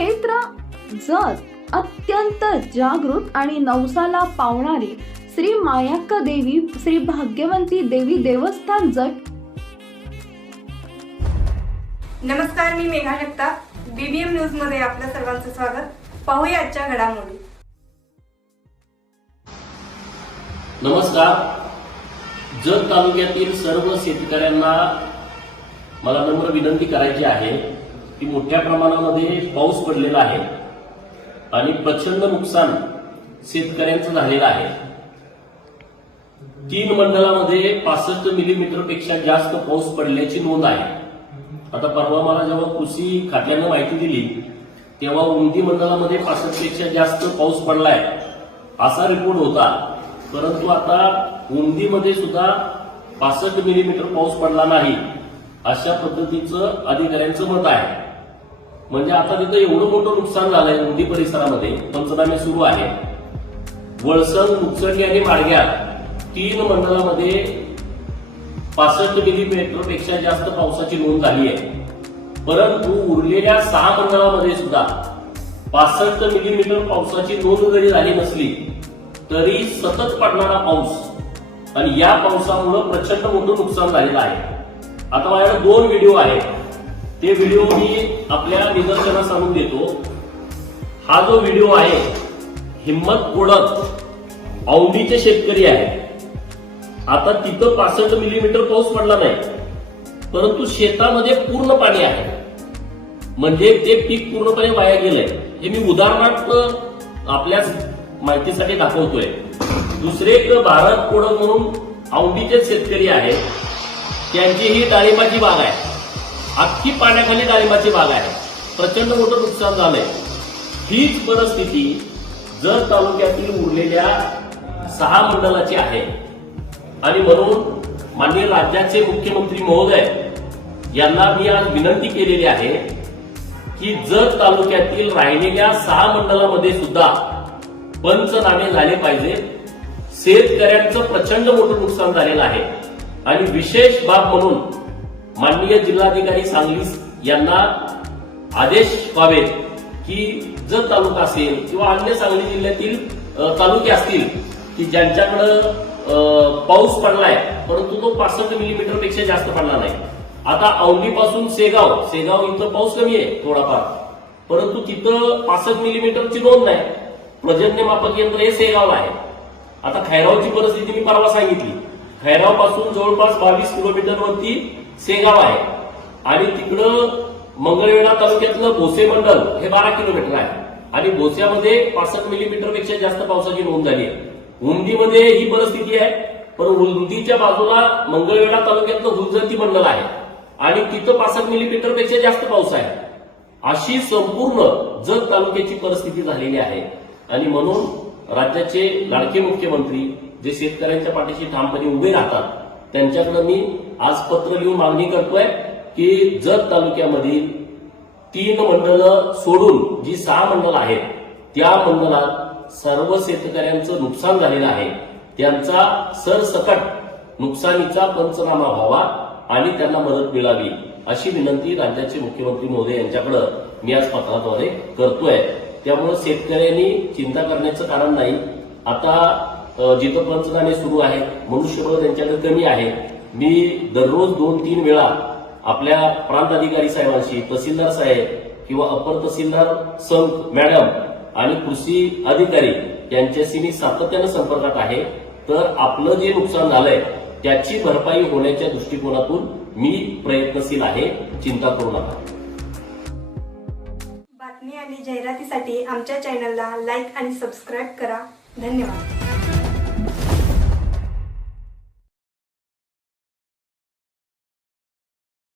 क्षेत्र जत अत्यंत जागृत आणि नवसाला पावणारी श्री मायाक्का देवी श्री भाग्यवंती देवी देवस्थान जट नमस्कार मी मेघा जगताप. बीबीएम न्यूजमध्ये आपल्या सर्वांचं स्वागत. पाहूया आजच्या घडामोडी. नमस्कार. जत तालुक्यातील सर्व शेतकऱ्यांना मला नम्र विनंती करायची आहे. की मोठ्या प्रमाणामध्ये पाऊस पडलेला आहे आणि प्रचंड नुकसान शेतकऱ्यांचं झालेलं आहे. तीन मंडळामध्ये पासष्ट मिलीमीटरपेक्षा जास्त पाऊस पडल्याची नोंद आहे. आता परवा मला जेव्हा कृषी खात्यानं माहिती दिली तेव्हा उंदी मंडळामध्ये पासष्टपेक्षा जास्त पाऊस पडलाय असा रिपोर्ट होता. परंतु आता उंदीमध्ये सुद्धा पासष्ट मिलीमीटर पाऊस पडला नाही अशा पद्धतीचं अधिकाऱ्यांचं मत आहे. म्हणजे आता तिथं एवढं मोठं नुकसान झालंय उंदी परिसरामध्ये. पंचनामे सुरू आहे. वळसण मुकसंडी आणि माडग्या तीन मंडळामध्ये पासष्ट मिलीमीटरपेक्षा जास्त पावसाची नोंद झाली आहे. परंतु उरलेल्या सहा मंडळामध्ये सुद्धा पासष्ट मिलीमीटर पावसाची नोंद जरी झाली नसली तरी सतत पडणारा पाऊस आणि या पावसामुळं प्रचंड मोठं नुकसान झालेलं आहे. आता माझ्याकडे दोन व्हिडिओ आहेत. ते व्हिडिओ मी आपल्या निदर्शनास आणून देतो. हा जो व्हिडिओ आहे हिम्मत गोडत औंधीचे शेतकरी आहे. आता तिथं पासष्ट मिलीमीटर पाऊस पडला नाही परंतु शेतामध्ये पूर्ण पाणी आहे. म्हणजे ते पीक पूर्णपणे वाया गेलंय. हे मी उदाहरणार्थ आपल्या माहितीसाठी दाखवतोय. दुसरे एक भारत कोडक म्हणून औंधीचे शेतकरी आहेत. त्यांची ही डाळिंबाची बाग आहे. अख्खी पाण्याखाली डाळिंबाची बाग आहे. प्रचंड मोठं नुकसान झालंय. हीच परिस्थिती जर तालुक्यातील उरलेल्या सहा मंडळाची आहे. आणि म्हणून माननीय राज्याचे मुख्यमंत्री महोदय यांना मी आज विनंती केलेली आहे की जत तालुक्यातील राहिलेल्या सहा मंडळामध्ये सुद्धा पंचनामे झाले पाहिजे शेतकऱ्यांचं प्रचंड मोठं नुकसान झालेलं आहे. आणि विशेष बाब म्हणून माननीय जिल्हाधिकारी सांगली यांना आदेश व्हावेत की जर तालुका असेल किंवा अन्य सांगली जिल्ह्यातील तालुके असतील की ज्यांच्याकडं पाऊस पडलाय परंतु तो पासष्ट मिलीमीटरपेक्षा जास्त पडला नाही. आता औंधीपासून सेगाव सेगाव इथं पाऊस कमी आहे थोडाफार. परंतु तिथं पासष्ट मिलीमीटरची नोंद नाही. प्रजन्यमापक यंत्र हे सेगावला आहे. आता खैरावची परिस्थिती मी परवा सांगितली. खैरावपासून जवळपास बावीस किलोमीटरवरती सेगाव आहे आणि तिकडं मंगळवेढा तालुक्यातलं भोसे मंडल हे बारा किलोमीटर आहे. आणि भोस्यामध्ये पासष्ट मिलीमीटरपेक्षा जास्त पावसाची नोंद झाली आहे. उंदीमध्ये ही परिस्थिती आहे पण उंदीच्या बाजूला मंगळवेढा तालुक्यातलं हुलजंती मंडल आहे. आणि तिथं पासष्ट मिलीमीटरपेक्षा जास्त पाऊस आहे. अशी संपूर्ण जत तालुक्याची परिस्थिती झालेली आहे. आणि म्हणून राज्याचे लाडके मुख्यमंत्री जे शेतकऱ्यांच्या पाठीशी ठामपणे उभे राहतात त्यांच्याकडे मी आज पत्र लिहून मागणी करतोय की जत तालुक्यामधील तीन मंडळ सोडून जी सहा मंडळ आहेत त्या मंडळात सर्व शेतकऱ्यांचं नुकसान झालेलं आहे. त्यांचा सरसकट नुकसानीचा पंचनामा व्हावा आणि त्यांना मदत मिळावी अशी विनंती राज्याचे मुख्यमंत्री महोदय यांच्याकडे मी आज पत्राद्वारे करतोय. त्यामुळे शेतकऱ्यांनी चिंता करण्याचं कारण नाही. आता जिथं पंचनामे सुरू आहेत मनुष्यबळ त्यांच्याकडे कमी आहे. मी दररोज दोन तीन वेळा आपल्या प्रांत अधिकारी साहेबांशी तहसीलदार साहेब किंवा अपर तहसीलदार संघ मॅडम आणि कृषी अधिकारी यांच्याशी मी सातत्यानं संपर्कात आहे. तर आपलं जे नुकसान झालंय त्याची भरपाई होण्याच्या दृष्टिकोनातून मी प्रयत्नशील आहे. चिंता करू नका. बातमी आणि जाहिरातीसाठी आमच्या चॅनलला लाईक आणि सबस्क्राईब करा. धन्यवाद.